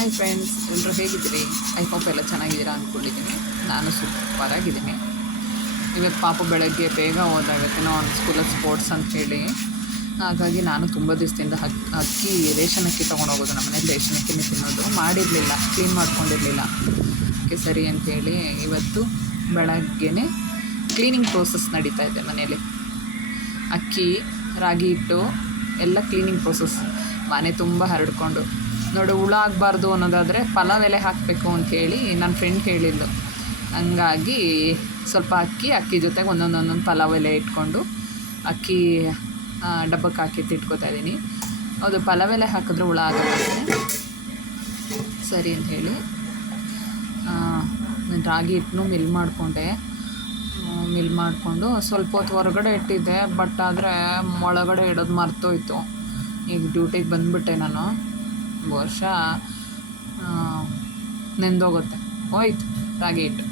Hi friends, ಎಲ್ಲರೂ ಹೇಗಿದ್ದೀರಿ? I hope ಎಲ್ಲ ಚೆನ್ನಾಗಿದ್ದೀರಾ ಅಂದ್ಕೊಂಡಿದ್ದೀನಿ. ನಾನು ಸೂಪರಾಗಿದ್ದೀನಿ. ಇವತ್ತು ಪಾಪ ಬೆಳಗ್ಗೆ ಬೇಗ ಹೋದ, ಇವತ್ತೇನೋ ಅವ್ನ ಸ್ಕೂಲಲ್ಲಿ ಸ್ಪೋರ್ಟ್ಸ್ ಅಂತ ಹೇಳಿ. ಹಾಗಾಗಿ ನಾನು ತುಂಬ ದಿವಸದಿಂದ ಅಕ್ಕಿ ರೇಷನ್ ಅಕ್ಕಿ ತೊಗೊಂಡೋಗೋದು. ನಮ್ಮ ಮನೇಲಿ ರೇಷನ್ ಅಕ್ಕಿನೇ ತಿನ್ನೋದು. ಮಾಡಿರಲಿಲ್ಲ, ಕ್ಲೀನ್ ಮಾಡ್ಕೊಂಡಿರಲಿಲ್ಲ. ಓಕೆ ಸರಿ ಅಂಥೇಳಿ ಇವತ್ತು ಬೆಳಗ್ಗೆನೇ ಕ್ಲೀನಿಂಗ್ ಪ್ರೋಸೆಸ್ ನಡೀತಾ ಇದೆ ಮನೇಲಿ. ಅಕ್ಕಿ, ರಾಗಿ ಹಿಟ್ಟು ಎಲ್ಲ ಕ್ಲೀನಿಂಗ್ ಪ್ರೋಸೆಸ್. ಮನೆ ತುಂಬ ಹರಡ್ಕೊಂಡು ನೋಡಿ, ಹುಳ ಆಗಬಾರ್ದು ಅನ್ನೋದಾದರೆ ಪಲಾವ್ ಎಲೆ ಹಾಕಬೇಕು ಅಂಥೇಳಿ ನನ್ನ ಫ್ರೆಂಡ್ ಹೇಳಿದ್ಲು. ಹಂಗಾಗಿ ಸ್ವಲ್ಪ ಅಕ್ಕಿ ಜೊತೆಗೆ ಒಂದೊಂದು ಪಲಾವ್ ಎಲೆ ಇಟ್ಕೊಂಡು ಅಕ್ಕಿ ಡಬ್ಬಕ್ಕೆ ಹಾಕಿ ಇಟ್ಕೊತಾ ಇದ್ದೀನಿ. ಹೌದು, ಪಲಾವ್ ಎಲೆ ಹಾಕಿದ್ರೆ ಹುಳ ಆಗುತ್ತೆ ಸರಿ ಅಂಥೇಳಿ ರಾಗಿ ಹಿಟ್ಟನ್ನು ಮಿಲ್ ಮಾಡಿಕೊಂಡು ಸ್ವಲ್ಪ ಹೊತ್ತು ಹೊರಗಡೆ ಇಟ್ಟಿದ್ದೆ. ಬಟ್ ಆದರೆ ಒಳಗಡೆ ಇಡೋದು ಮರ್ತೋಯ್ತು. ಈಗ ಡ್ಯೂಟಿಗೆ ಬಂದುಬಿಟ್ಟೆ ನಾನು. ವರ್ಷ ನೆಂದೋಗುತ್ತೆ, ಹೋಯ್ತು ರಾಗಿ ಹಿಟ್ಟು.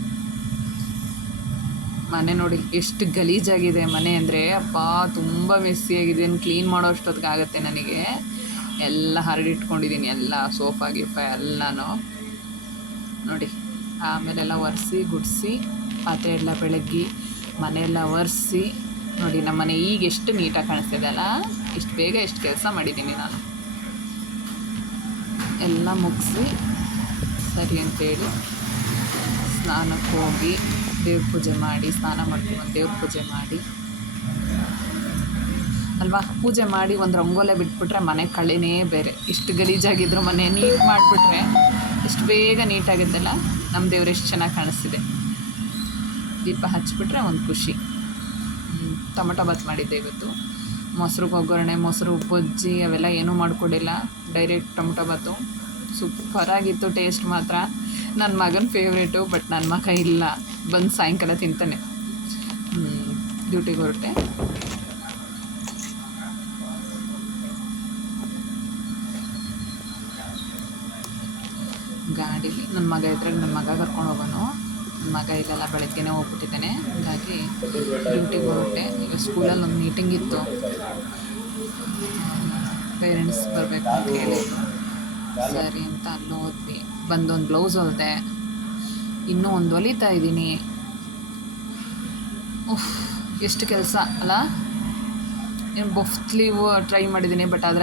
ಮನೆ ನೋಡಿ ಎಷ್ಟು ಗಲೀಜಾಗಿದೆ ಮನೆ ಅಂದರೆ, ಅಪ್ಪ ತುಂಬ ಮೆಸ್ಸಿಯಾಗಿದೆ. ಕ್ಲೀನ್ ಮಾಡೋ ಅಷ್ಟೊತ್ತಿಗೆ ಆಗುತ್ತೆ ನನಗೆ. ಎಲ್ಲ ಹರಡಿಟ್ಕೊಂಡಿದ್ದೀನಿ, ಎಲ್ಲ ಸೋಫಾ ಎಲ್ಲನೂ ನೋಡಿ. ಆಮೇಲೆಲ್ಲ ಒರೆಸಿ ಗುಡಿಸಿ ಪಾತ್ರೆ ಎಲ್ಲ ಬೆಳಗ್ಗೆ ಮನೆಯೆಲ್ಲ ಒರೆಸಿ ನೋಡಿ. ನಮ್ಮ ಮನೆ ಈಗ ಎಷ್ಟು ನೀಟಾಗಿ ಕಾಣಿಸ್ತಿದೆ ಅಲ್ಲ. ಇಷ್ಟು ಬೇಗ ಎಷ್ಟು ಕೆಲಸ ಮಾಡಿದ್ದೀನಿ ನಾನು. ಎಲ್ಲ ಮುಗಿಸಿ ಸರಿ ಅಂತೇಳಿ ಸ್ನಾನಕ್ಕೆ ಹೋಗಿ ದೇವ್ರ ಪೂಜೆ ಮಾಡಿ, ಸ್ನಾನ ಮಾಡ್ಕೊಂಡು ದೇವ್ರ ಪೂಜೆ ಮಾಡಿ ಅಲ್ವಾ, ಪೂಜೆ ಮಾಡಿ ಒಂದು ರಂಗೋಲೆ ಬಿಟ್ಬಿಟ್ರೆ ಮನೆ ಕಳೆನೇ ಬೇರೆ. ಇಷ್ಟು ಗಲೀಜಾಗಿದ್ರು ಮನೆ ನೀಟ್ ಮಾಡಿಬಿಟ್ರೆ ಇಷ್ಟು ಬೇಗ ನೀಟಾಗಿದ್ದಲ್ಲ. ನಮ್ಮ ದೇವ್ರು ಎಷ್ಟು ಚೆನ್ನಾಗಿ ಕಾಣಿಸ್ತಿದೆ. ದೀಪ ಹಚ್ಚಿಬಿಟ್ರೆ ಒಂದು ಖುಷಿ. ಟೊಮಟೊ ಬಾತ್ ಮಾಡಿದ್ದೆ ಇವತ್ತು. ಮೊಸರಿಗೆ ಒಗ್ಗರಣೆ, ಮೊಸರು ಬಜ್ಜಿ ಅವೆಲ್ಲ ಏನೂ ಮಾಡಿಕೊಡಿಲ್ಲ. ಡೈರೆಕ್ಟ್ ಟೊಮಟೊ ಬಾತು ಸೂಪರಾಗಿತ್ತು. ಟೇಸ್ಟ್ ಮಾತ್ರ ನನ್ನ ಮಗನ ಫೇವ್ರೇಟು. ಬಟ್ ನನ್ನ ಮಗ ಇಲ್ಲ, ಬಂದು ಸಾಯಂಕಾಲ ತಿಂತಾನೆ. ಡ್ಯೂಟಿಗೆ ಹೊರಟೆ. ಗಾಡೀಲಿ ನನ್ನ ಮಗ ಇದ್ರಾಗ ನನ್ನ ಮಗ ಕರ್ಕೊಂಡು ಹೋಗೋನು. ನನ್ನ ಮಗ ಇಲ್ಲೆಲ್ಲ ಬೆಳಗ್ಗೆನೇ ಹೋಗ್ಬಿಟ್ಟಿದ್ದಾನೆ. ಹಾಗಾಗಿ ಡ್ಯೂಟಿಗೆ ಹೊರಟೆ. ಈಗ ಸ್ಕೂಲಲ್ಲಿ ಒಂದು ಮೀಟಿಂಗ್ ಇತ್ತು, ಪೇರೆಂಟ್ಸ್ ಬರಬೇಕು ಅಂತ ಹೇಳಿದ್ರು. ಸರಿ ಅಂತ ಅಲ್ಲಿ ಹೋದ್ವಿ. ಬಂದೊಂದು ಬ್ಲೌಸ್ ಹೊಲಿದೆ, ಇನ್ನೂ ಒಂದು ಹೊಲಿತಾ ಇದ್ದೀನಿ. ಎಷ್ಟು ಕೆಲಸ ಅಲ್ಲ. ಏನು ಬಫ್ ಸ್ಲೀವ್ ಟ್ರೈ ಮಾಡಿದ್ದೀನಿ, ಬಟ್ ಆದರೆ